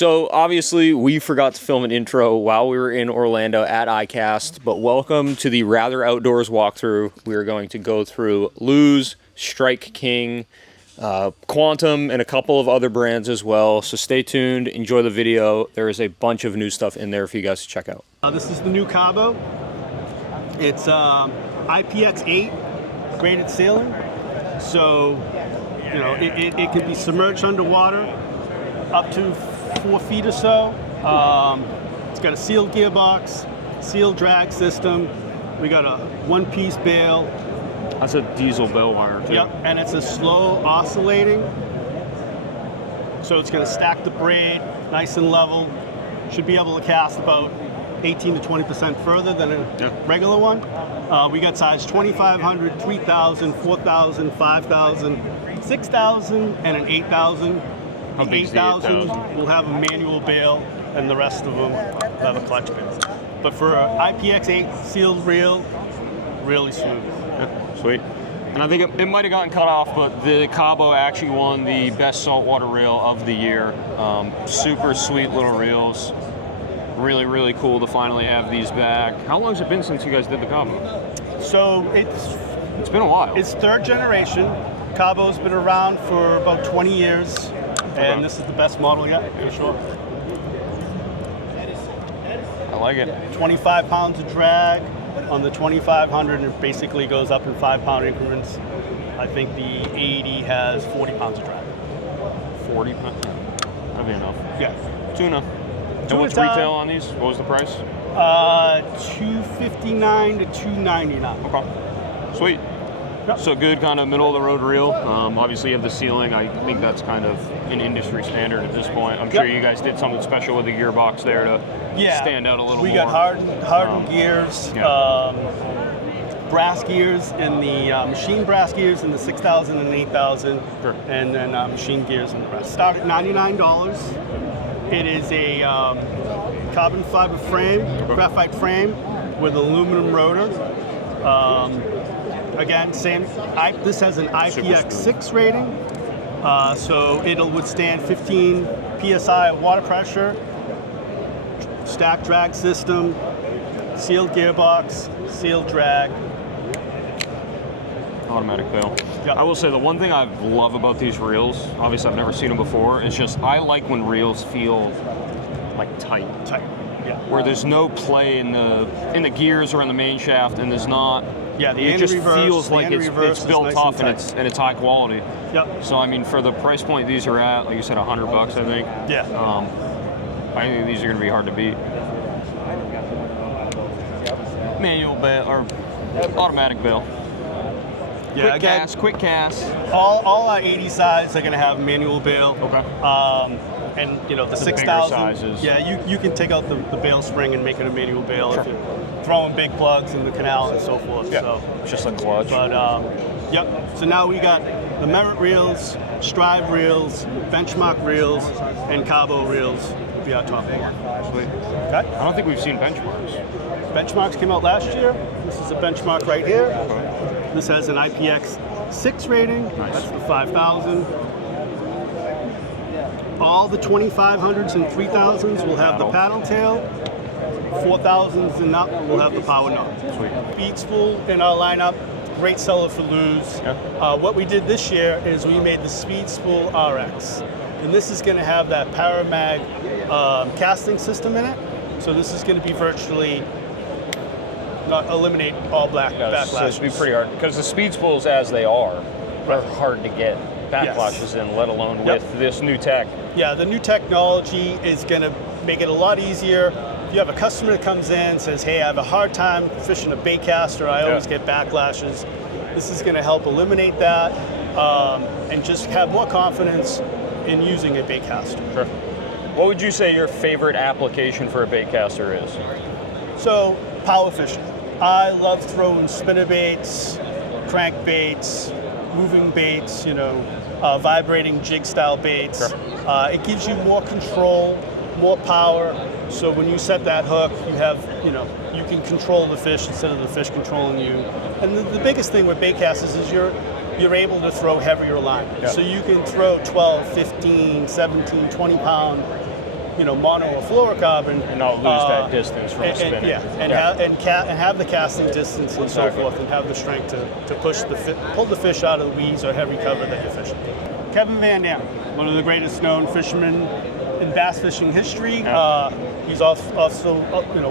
So obviously we forgot to film an intro while we were in Orlando at ICast, but welcome to the Rather Outdoors walkthrough. We are going to go through Lews, Strike King, Quantum, and a couple of other brands as well. So stay tuned, enjoy the video. There is a bunch of new stuff in there for you guys to check out. This is the new Cabo. It's IPX8 graded ceiling. So, you know, it can be submerged underwater up to 4 feet or so. It's got a sealed gearbox, sealed drag system. We got a one-piece bail. That's a diesel bell wire too. Yep, and it's a slow oscillating. So it's going to stack the braid nice and level. Should be able to cast about 18 to 20% further than a regular one. We got size 2500, 3000, 4000, 5000, 6000, and an 8000. How The big's the 8000 8000? will have a manual bail, and the rest of them will have a clutch bail. But for IPX8 sealed reel, really smooth. Sweet. And I think it might have gotten cut off, but the Cabo actually won the best saltwater reel of the year. Super sweet little reels. Really, really cool to finally have these back. How long has it been since you guys did the Cabo? So It's been a while. it's third generation. Cabo's been around for about 20 years, and this is the best model yet, for sure. I like it. 25 pounds of drag on the 2500, and it basically goes up in 5-pound increments. I think the 80 has 40 pounds of drag. 40 pounds? That'd be enough. Yeah. Tuna. And what's Tuna retail on these? What was the price? $259 to $299. Okay. Sweet. Yep. So good kind of middle of the road reel. Obviously you have the ceiling. I think that's kind of an industry standard at this point. I'm sure you guys did something special with the gearbox there to stand out a little more. We got hardened gears, brass gears, and the machine brass gears in the 6000 and 8000, Sure. and then machine gears in the rest. Start at $99. It is a carbon fiber frame, graphite frame with aluminum rotor. Again, same. This has an IPX6 rating, so it'll withstand 15 psi of water pressure. Stack drag system, sealed gearbox, sealed drag. Automatic bail. Yep. I will say the one thing I love about these reels, obviously I've never seen them before, is just I like when reels feel like tight. Tight. Yeah. Where there's no play in the gears or in the main shaft, and there's not. Yeah, the it end just reverse, feels the like end it's reverse is built nice tough and and it's high quality. Yep. So I mean, for the price point these are at, like you said, $100, I think. Yeah. I think these are going to be hard to beat. Manual bail or automatic bail. Yeah. Quick cast. All our 80 size are going to have manual bail. Okay. And you know the bigger 6000. sizes. Yeah, you can take out the bail spring and make it a manual bail Sure. if you're throwing big plugs in the canal and so forth. Yeah. So, Just a clutch. but yep. So now we got the Merit reels, Strive reels, Benchmark reels, and Cabo reels will be our top four. Sweet. Okay. I don't think we've seen benchmarks. Benchmarks came out last year. This is a benchmark right here. This has an IPX6 rating. Nice. That's the 5000. All the 2500s and 3000s will have the paddle tail. 4000s and up will have the power knob. Sweet. Speed spool in our lineup, great seller for Lews. Yeah. What we did this year is we made the Speed Spool RX. And this is going to have that Paramag casting system in it. So this is going to be virtually not eliminate all backlashes. So it should be pretty hard because the speed spools as they are hard to get backlashes in, let alone with this new tech. Yeah, the new technology is going to make it a lot easier. If you have a customer that comes in and says, hey, I have a hard time fishing a bait caster, I always get backlashes. This is going to help eliminate that and just have more confidence in using a bait caster. Sure. What would you say your favorite application for a bait caster is? So, power fishing. I love throwing spinner baits, crank baits, moving baits, vibrating jig style baits. Sure. It gives you more control, more power. So when you set that hook, you have, you can control the fish instead of the fish controlling you. And the biggest thing with bait casters is you're able to throw heavier line. Yeah. So you can throw 12, 15, 17, 20 pound, mono or fluorocarbon, And not lose that distance from spinning. have the casting distance and so forth, and have the strength to pull the fish out of the weeds or heavy cover that you're fishing. Kevin Van Dam, one of the greatest known fishermen in bass fishing history. He's also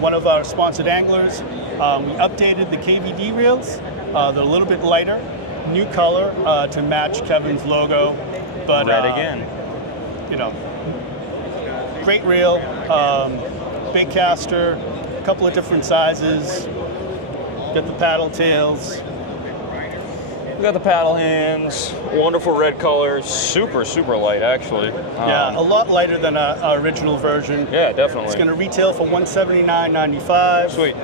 one of our sponsored anglers. We updated the KVD reels. They're a little bit lighter, new color to match Kevin's logo. But red again. Great reel, big caster, a couple of different sizes. Got the paddle tails. We got the paddle hands, wonderful red color, super light actually. A lot lighter than our original version. Yeah, definitely. It's going to retail for $179.95. Sweet.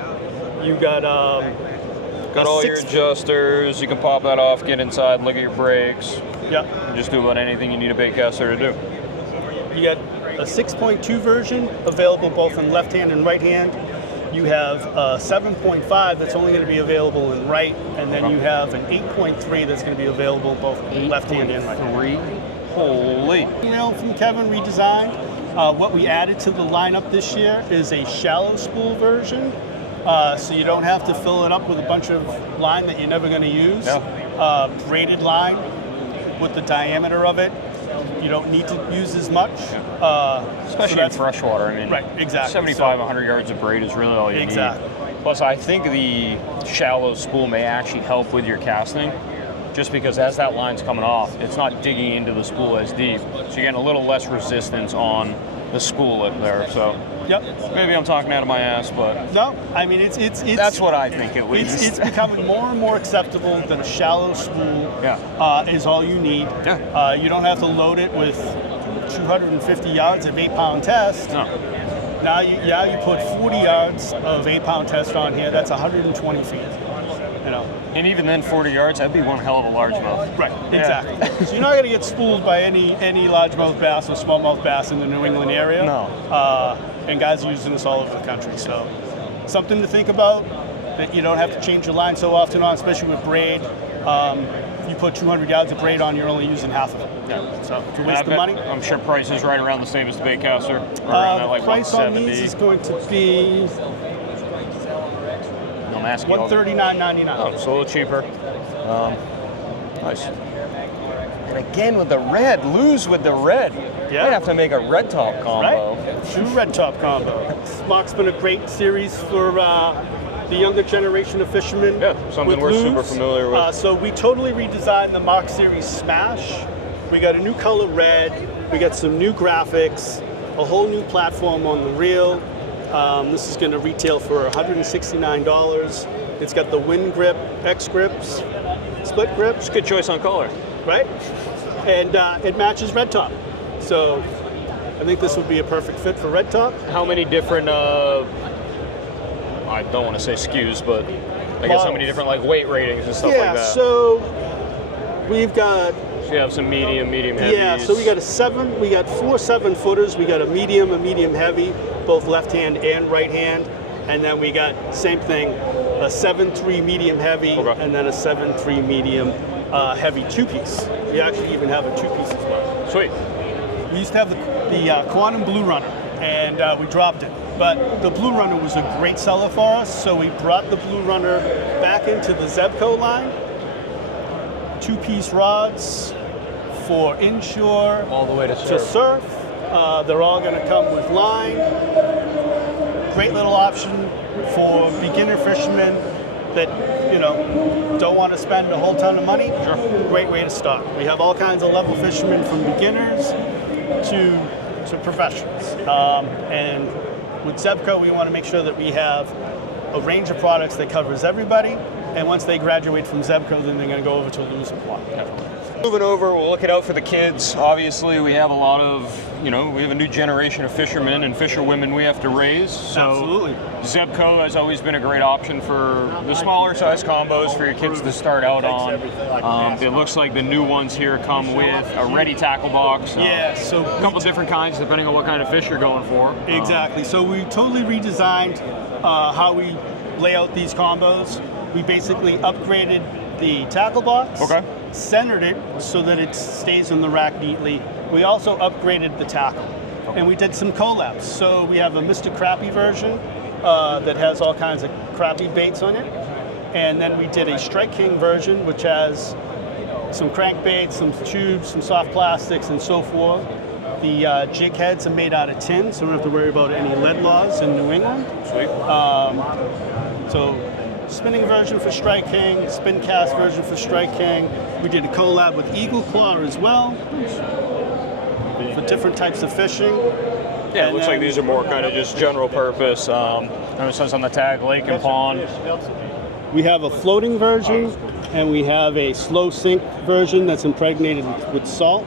You got all your adjusters. You can pop that off, get inside, look at your brakes. Yeah. And just do about anything you need a bait caster to do. You got a 6.2 version available both in left hand and right hand. You have a 7.5 that's only going to be available in right, and then you have an 8.3 that's going to be available both left hand and right hand. Holy. Reel from Kevin redesigned. What we added to the lineup this year is a shallow spool version, so you don't have to fill it up with a bunch of line that you're never going to use. No. Braided line with the diameter of it. You don't need to use as much. Especially in freshwater. I mean, right, exactly. 75, 100 yards of braid is really all you need. Plus, I think the shallow spool may actually help with your casting, just because as that line's coming off, it's not digging into the spool as deep. So you're getting a little less resistance on the spool lip there. So maybe I'm talking out of my ass, but no, I mean it's that's what I think at least. It's becoming more and more acceptable that a shallow spool is all you need. You don't have to load it with 250 yards of 8-pound test. No. Now you put 40 yards of 8-pound test on here. That's 120 feet. And even then, 40 yards, that'd be one hell of a largemouth. Right, exactly. So you're not going to get spooled by any largemouth bass or smallmouth bass in the New England area. No. And guys are using this all over the country. So something to think about, that you don't have to change your line so often on, especially with braid. If you put 200 yards of braid on, you're only using half of it. So to waste the money. I'm sure price is right around the same as the bait caster. The price on these is going to be $139.99. Oh, so a little cheaper. Nice. And again with the red, Lews with the red. Yeah. Might have to make a red top combo. Right? True red top combo. Mock's been a great series for the younger generation of fishermen. Yeah, something we're super familiar with. So we totally redesigned the Mock Series Smash. We got a new color red. We got some new graphics, a whole new platform on the reel. This is going to retail for $169. It's got the wind grip, X grips, split grips. It's a good choice on color. Right? And it matches red top. So I think this would be a perfect fit for red top. How many different, I don't want to say SKUs, but I guess how many different weight ratings and stuff like that? Yeah, so we've got... So you have some medium heavies. Yeah, so we got four 7-footers. We got a medium heavy, both left hand and right hand. And then we got, same thing, a 7.3 medium heavy, and then a 7.3 medium heavy 2-piece. We actually even have a 2-piece as well. Sweet. We used to have the Quantum Blue Runner, and we dropped it. But the Blue Runner was a great seller for us, so we brought the Blue Runner back into the Zebco line. 2-piece rods for inshore, all the way to surf. They're all going to come with line. Great little option for beginner fishermen that don't want to spend a whole ton of money. Sure. Great way to start. We have all kinds of level fishermen, from beginners to professionals. And with Zebco, we want to make sure that we have a range of products that covers everybody. And once they graduate from Zebco, then they're going to go over to Lews and Plot. Moving over, we'll look it out for the kids. Obviously, we have a lot of, we have a new generation of fishermen and fisherwomen we have to raise. So absolutely. Zebco has always been a great option for the smaller size combos for your kids to start out on. It looks like the new ones here come with a ready tackle box. So a couple different kinds depending on what kind of fish you're going for. Exactly. So we totally redesigned how we lay out these combos. We basically upgraded the tackle box, centered it so that it stays in the rack neatly. We also upgraded the tackle. And we did some collabs. So we have a Mr. Crappy version that has all kinds of crappie baits on it. And then we did a Strike King version, which has some crankbaits, some tubes, some soft plastics, and so forth. The jig heads are made out of tin, so we don't have to worry about any lead laws in New England. Sweet. So spinning version for Strike King, spin cast version for Strike King. We did a collab with Eagle Claw as well for different types of fishing. Yeah, it looks like these are more kind of just general purpose. It says on the tag, lake and pond. We have a floating version, and we have a slow sink version that's impregnated with salt.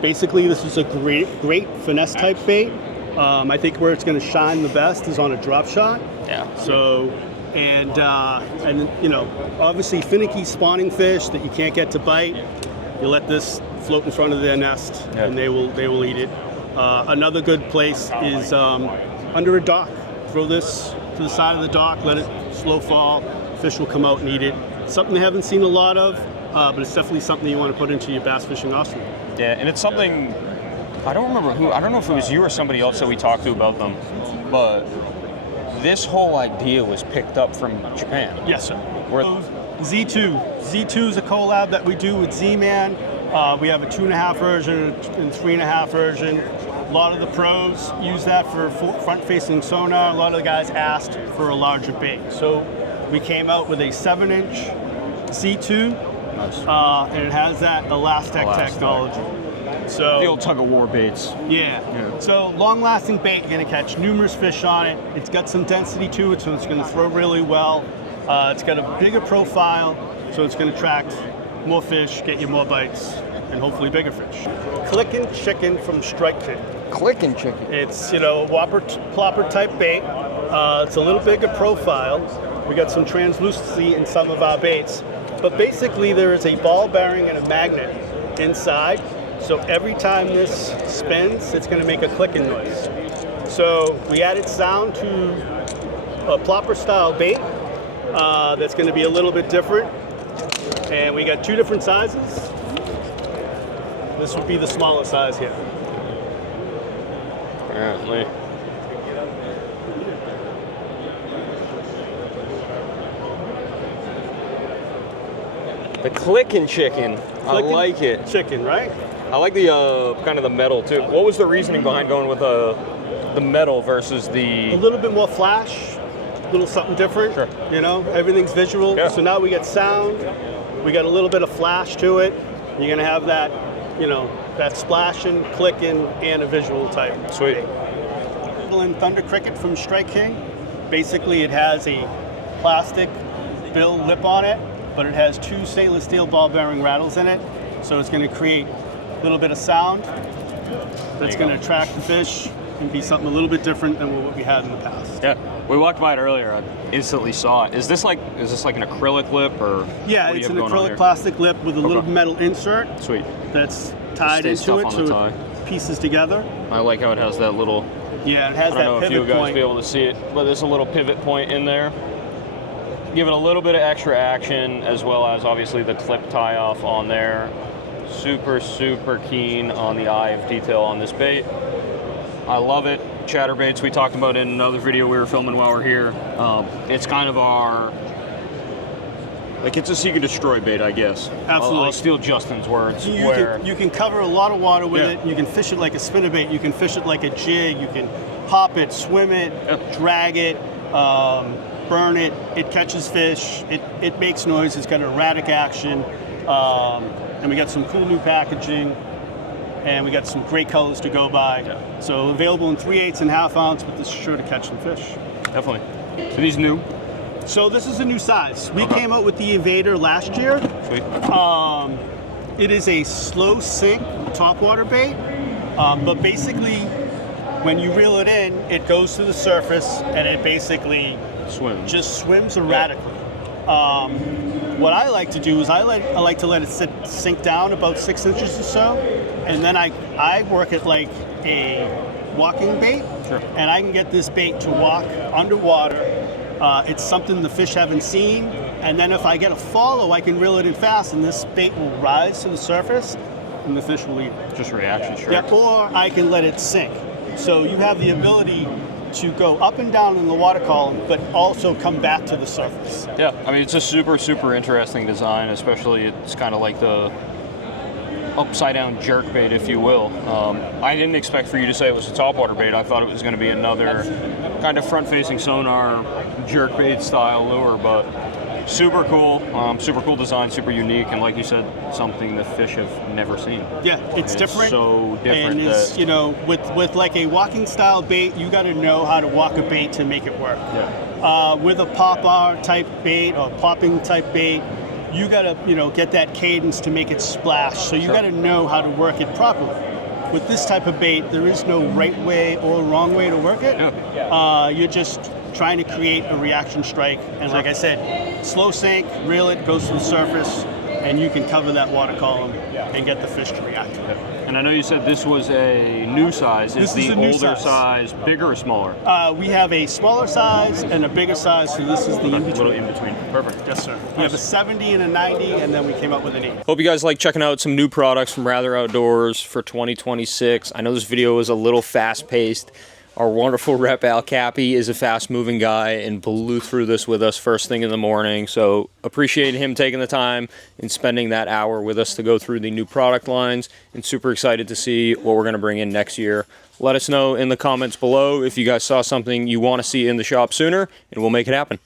Basically, this is a great finesse type bait. I think where it's going to shine the best is on a drop shot. Yeah. So, and you know, obviously finicky spawning fish that you can't get to bite, you let this float in front of their nest, and they will eat it. Another good place is under a dock. Throw this to the side of the dock, let it slow fall. Fish will come out and eat it. Something they haven't seen a lot of, but it's definitely something you want to put into your bass fishing arsenal. Yeah, and it's something, I don't know if it was you or somebody else that we talked to about them, but this whole idea was picked up from Japan. Yes, sir. Where Z2. Z2 is a collab that we do with Z-Man. We have a 2.5 version and 3.5 version. A lot of the pros use that for front-facing sonar. A lot of the guys asked for a larger bait. So we came out with a 7-inch Z2. Nice. And it has that elastic technology. So the old tug-of-war baits. Yeah. So long-lasting bait, you're going to catch numerous fish on it. It's got some density to it, so it's going to throw really well. It's got a bigger profile, so it's going to attract more fish, get you more bites, and hopefully bigger fish. Clickin' Chicken from Strike King. Clickin' Chicken. It's, you know, a whopper plopper type bait. It's a little bigger profile. We got some translucency in some of our baits. But basically there is a ball bearing and a magnet inside. So every time this spins, it's going to make a clicking noise. So we added sound to a plopper style bait that's going to be a little bit different. And we got 2 different sizes. This would be the smaller size here. Apparently. The Clickin' Chicken. I like it. Chicken, right? I like the kind of the metal too. What was the reasoning behind going with the metal versus the? A little bit more flash, a little something different. Sure. You know, everything's visual. Yeah. So now we get sound. We got a little bit of flash to it. You're gonna have that, you know, that splashing, clicking, and a visual type. Sweet. Thunder Cricket from Strike King. Basically, it has a plastic bill lip on it, but it has 2 stainless steel ball bearing rattles in it. So it's going to create a little bit of sound that's going to attract the fish and be something a little bit different than what we had in the past. Yeah, we walked by it earlier. I instantly saw it. Is this like an acrylic lip or? Yeah, it's an acrylic plastic lip with a little metal insert. Sweet. That's tied into it, so it pieces together. I like how it has that little. Yeah, it has that pivot point. I don't know if you guys will be able to see it, but there's a little pivot point in there. Giving a little bit of extra action, as well as obviously the clip tie off on there. Super, super keen on the eye of detail on this bait. I love it. Chatterbaits we talked about in another video we were filming while we're here. It's kind of our, like, it's a seek and destroy bait, I guess. Absolutely. I'll steal Justin's words. You can cover a lot of water with it. You can fish it like a spinnerbait. You can fish it like a jig. You can hop it, swim it, drag it, burn it. It catches fish. It makes noise. It's got erratic action. And we got some cool new packaging. And we got some great colors to go by. Yeah. So available in 3/8 and ½ ounce, but this is sure to catch some fish. Definitely. So these new? So this is a new size. We came out with the Evader last year. Sweet. It is a slow sink topwater bait, but basically when you reel it in, it goes to the surface and it basically just swims erratically. What I like to do is I like to let it sink down about 6 inches or so, and then I work it like a walking bait, and I can get this bait to walk underwater. It's something the fish haven't seen, and then if I get a follow, I can reel it in fast, and this bait will rise to the surface, and the fish will eat it. Just reaction strike. Yeah, or I can let it sink. So you have the ability to go up and down in the water column, but also come back to the surface. Yeah, I mean, it's a super, super interesting design, especially it's kind of like the upside down jerk bait, if you will. I didn't expect for you to say it was a topwater bait. I thought it was going to be another kind of front-facing sonar jerk bait style lure, but super cool design, super unique, and like you said, something the fish have never seen. Yeah, it's different. So different. And it's, you know, with like a walking style bait, you got to know how to walk a bait to make it work. Yeah. With a popper type bait or popping type bait, you got to, you know, get that cadence to make it splash. So you got to know how to work it properly. With this type of bait, there is no right way or wrong way to work it. Yeah. You're just trying to create a reaction strike, and like I said, slow sink, reel it, goes to the surface, and you can cover that water column and get the fish to react to it. And I know you said this was a new size. Is the older size bigger or smaller? We have a smaller size and a bigger size, so this is the in-between. Little in between. Perfect. Yes, sir. We have a 70 and a 90, and then we came up with an 80. Hope you guys like checking out some new products from Rather Outdoors for 2026. I know this video is a little fast-paced. Our wonderful rep Al Cappy is a fast-moving guy and blew through this with us first thing in the morning. So appreciate him taking the time and spending that hour with us to go through the new product lines, and super excited to see what we're going to bring in next year. Let us know in the comments below if you guys saw something you want to see in the shop sooner, and we'll make it happen.